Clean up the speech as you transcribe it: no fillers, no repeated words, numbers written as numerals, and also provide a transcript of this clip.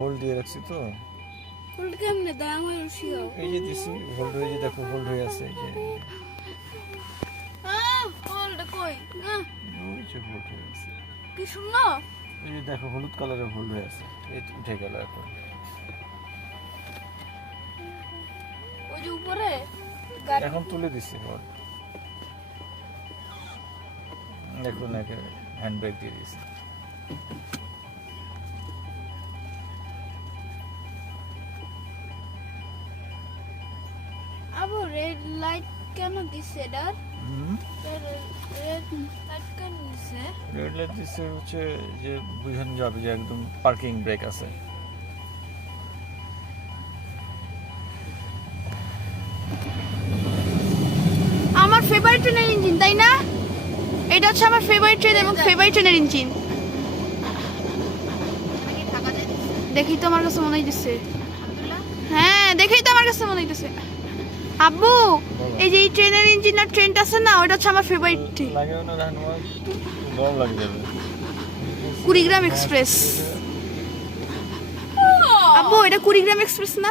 Hold দিয়ে রাখছি তো। হোল্ড কেমনে দেয় আমার শিও? এই যে দিছি হোল্ড হয়ে, যে দেখো হোল্ড হয়ে আছে, এই যে হোল্ড কই? ওই যে হোল্ড হয়ে আছে, কি শুনলো? এই যে দেখো হলুদ কালারের হোল্ড হয়ে আছে, এই উঠে গেল এখন। ওই যে উপরে এখন তুলে দিছি হোল্ড, এখন হ্যান্ড ব্রেক দিয়ে দিছি। আবু রেড লাইট কেন দিছে এটার? রেড লাইট কেন দিছে? রেড লাইট দিচ্ছে হচ্ছে যে বুঝানো যাবে যে একদম পার্কিং ব্রেক আছে। আমার ফেভারিট ট্রেনের ইঞ্জিন, তাই না? এটা হচ্ছে আমার ফেভারিট ট্রেন এবং ফেভারিট ট্রেনের ইঞ্জিন। দেখি তো আমার কাছে মনে হইতেছে। হ্যাঁ, দেখেই তো আমার কাছে মনে হইতেছে। আব্বু, এই যে এই ট্রেনের ইঞ্জিন আর ট্রেনটা আছে না, ওটা হচ্ছে আমার ফেভারিট ট্রেন। লাগেও না রাখনো, গরম লাগে যাবে। কুড়িগ্রাম এক্সপ্রেস। আব্বু, এটা কুড়িগ্রাম এক্সপ্রেস না?